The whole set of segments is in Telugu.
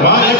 Right?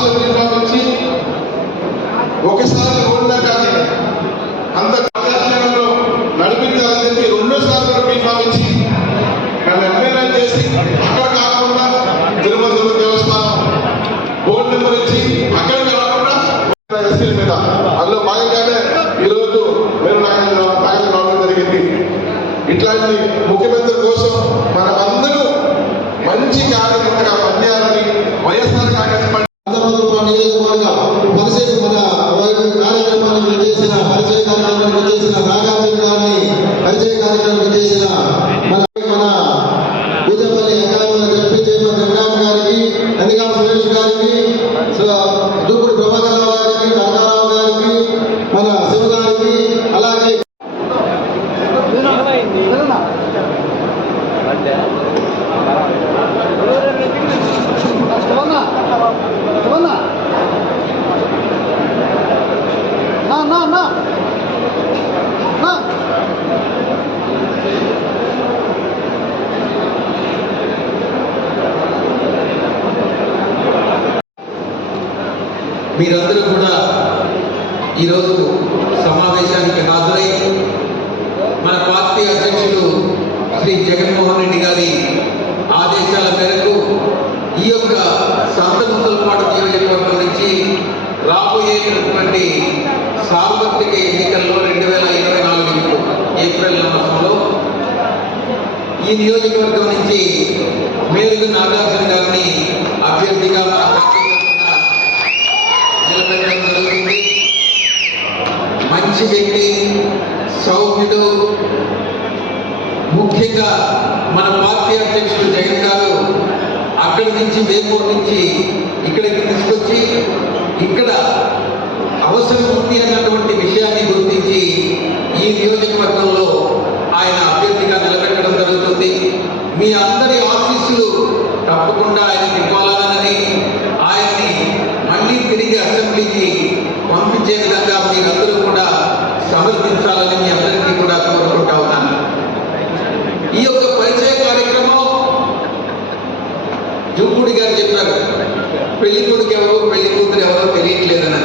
ఇట్లాంటి ముఖ్యమంత్రి కోసం మనం అందరూ మంచి కార్యకర్తగా పనిచేయాలని వైఎస్ఆర్ కాంగ్రెస్ పార్టీ మన కార్యక్రమాన్ని విజేసిన పరిచయ చేసిన గారికి నందిగామ గారికి మీరందరూ కూడా ఈరోజు సమావేశానికి హాజరై మన పార్టీ అధ్యక్షులు శ్రీ జగన్మోహన్ రెడ్డి గారి ఆదేశాల మేరకు ఈ యొక్క సంతముతలపాటు నియోజకవర్గం నుంచి రాబోయేటటువంటి సార్వత్రిక ఎన్నికల్లో రెండు వేల ఇరవై నాలుగు ఏప్రిల్ మాసంలో ఈ నియోజకవర్గం నుంచి మేలుగు నాగార్జున గారిని అభ్యర్థిగా ఉండడం జరుగుతుంది మంచి వ్యక్తి సౌమ్యుడు ముఖ్యంగా మన పార్టీ అధ్యక్షుడు జగన్ గారు అక్కడి నుంచి వేపూర్ నుంచి ఇక్కడికి తీసుకొచ్చి ఇక్కడ అవసరం ఉంది అన్నటువంటి విషయాన్ని గుర్తించి ఈ నియోజకవర్గంలో ఆయన అభ్యర్థిగా నిలబెట్టడం జరుగుతుంది. మీ అందరి ఆశీస్సులు తప్పకుండా ఆయనకి ఇవ్వాలనని అసెంబ్లీకి పంపించే విధంగా మీరందరూ కూడా సమర్థించాలని మీ అందరికీ కూడా కోరుకుంటా ఉన్నాను. ఈ యొక్క పరిచయ కార్యక్రమం జూపూడి గారు చెప్పారు. పెళ్ళి కొడుకు ఎవరో పెళ్ళి కూతురు ఎవరో తెలియట్లేదని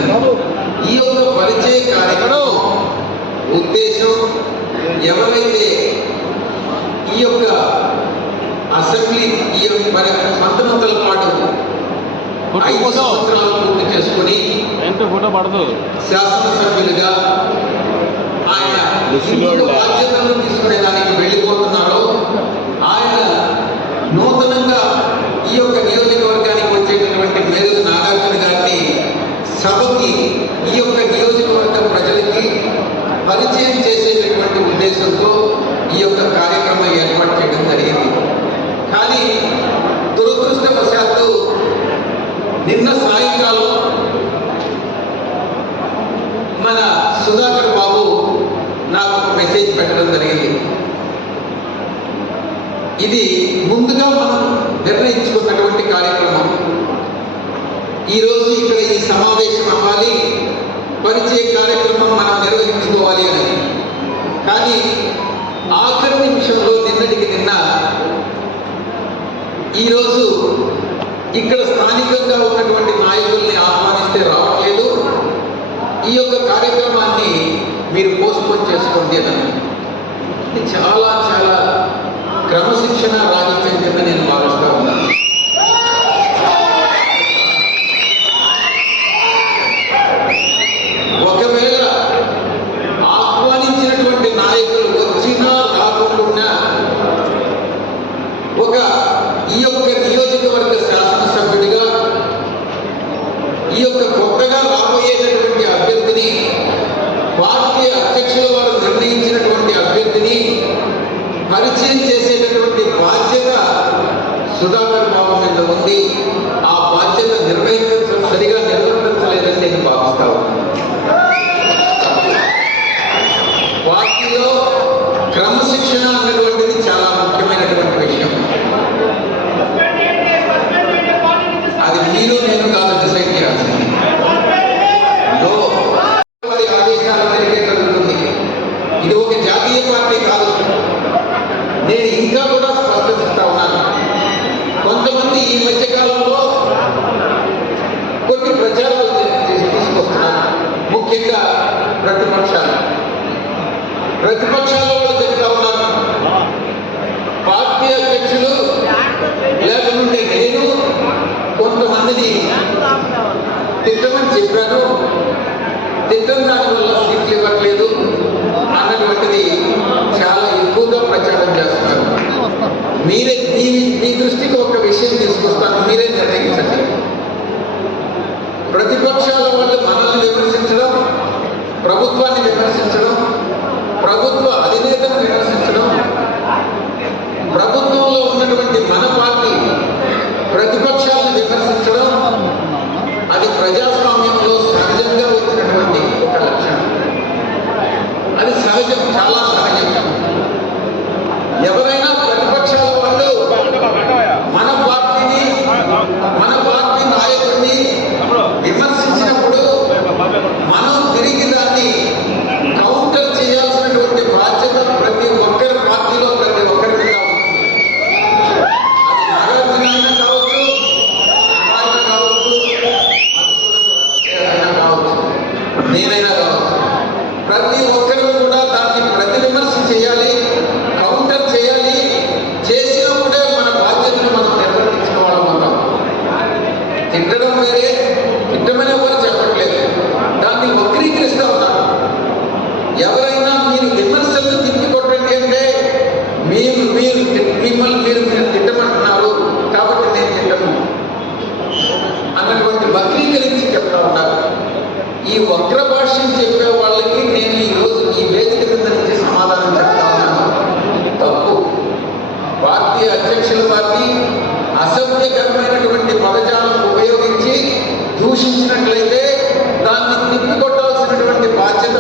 ఈ యొక్క పరిచయ కార్యక్రమం ఉద్దేశం ఎవరైతే ఈ యొక్క అసెంబ్లీ ఈ యొక్క మరి సంతమంతల పాటు ఐదు సంవత్సరాలకు పూర్తి చేసుకొని ఫోటో పడదు. శాసనసభ్యులుగా ఆయన ఇంకొక బాధ్యతలను తీసుకునే దానికి వెళ్ళిపోతున్నారో ఆయన నూతనంగా ఈ యొక్క నియోజకవర్గానికి వచ్చేటటువంటి మేరు నాగార్జున గారిని సభకి ఈ యొక్క నియోజకవర్గ ప్రజలకి పరిచయం చేసేటటువంటి ఉద్దేశంతో ఈ యొక్క కార్యక్రమం ఏర్పాటు చేయడం జరిగింది. కానీ దురదృష్టవశాత్తు నిన్న సాయంకాలం నిర్ణయించుకున్నటువంటి కార్యక్రమం. ఈరోజు ఇక్కడ ఈ సమావేశం అవ్వాలి. పరిచయ కార్యక్రమం మనం నిర్వహించుకోవాలి అని. కానీ ఆఖరి నిమిషంలో నిన్నటికి నిన్న ఈరోజు ఇక్కడ స్థానికంగా ఉన్నటువంటి నాయకుల్ని ఆహ్వానిస్తే రావట్లేదు. ఈ యొక్క కార్యక్రమాన్ని మీరు పోస్ట్పోన్ చేసుకోండి అని. ఇది చాలా చాలా క్రమశిక్షణ రాహిత్యం కింద నేను భావిస్తున్నాను ఉన్నాను ఒకవేళ ఆహ్వానించినటువంటి నాయకులు వచ్చినా రాకుండా ఒక ఈ యొక్క నియోజకవర్గ శాసనసభ్యుడిగా ఈ యొక్క కొత్తగా రాబోయేటటువంటి అభ్యర్థిని పార్టీ అధ్యక్షుల వారు నిర్ణయించినటువంటి అభ్యర్థిని పరిచయం చేసేటటువంటి బాధ్యత సుధాకర్ బాబు మీద ఉంది ఆ బాధ్యత నిర్వహించ సరిగా నిర్వర్తించలేదని నేను భావిస్తా ఉన్నాను పార్టీలో క్రమశిక్షణ అన్నటువంటిది చాలా ముఖ్యమైనటువంటి విషయం అది మీరు నేను కాదు డిసైడ్ చేయాల్సింది లో వారి ఆదేశాల మేరకే జరుగుతుంది ఇది ఒక జాతీయ పార్టీ కాదు నేను ఇంకా కూడా స్పష్టత ఉన్నాను కొంతమంది ఈ మధ్య కాలంలో కొన్ని ప్రచారాలు చేసి తీసుకొస్తున్నారు ముఖ్యంగా ప్రతిపక్షాలు ప్రతిపక్షాల వాళ్ళు చెప్తా ఉన్నారు పార్టీ అధ్యక్షులు లేకుంటే నేను కొంతమందిని తిట్టమని చెప్పాను. తిట్టం దాని వల్ల సీట్లు ఇవ్వట్లేదు అన్నటువంటిది చాలా ఎక్కువగా ప్రచారం చేస్తున్నారు. మీరే మీ మీ దృష్టికి ఒక విషయం తీసుకొస్తాను మీరే నిర్ణయించండి. ప్రతిపక్షాల వల్ల మనల్ని విమర్శించడం ప్రభుత్వాన్ని విమర్శించడం ప్రభుత్వ అధినేతను విమర్శించడం ప్రభుత్వంలో ఉన్నటువంటి మన పార్టీ ప్రతిపక్షాలను విమర్శించడం అది ప్రజాస్వామ్యంలో సహజంగా వచ్చినటువంటి ఒక లక్షణం. అది సహజం చాలా సహజం ఎవరైనా ప్రతిపక్షాల వాళ్ళు ఈ వక్ర భాష్యం చెప్పే వాళ్ళకి నేను ఈ రోజు ఈ వేదిక కింద నుంచి సమాధానం చెప్తా ఉన్నాను తప్పు పార్టీ అధ్యక్షుల వారిని అసభ్యకరమైనటువంటి పదజాలం ఉపయోగించి చేసినట్లయితే దాన్ని తిప్పికొట్టాల్సినటువంటి బాధ్యత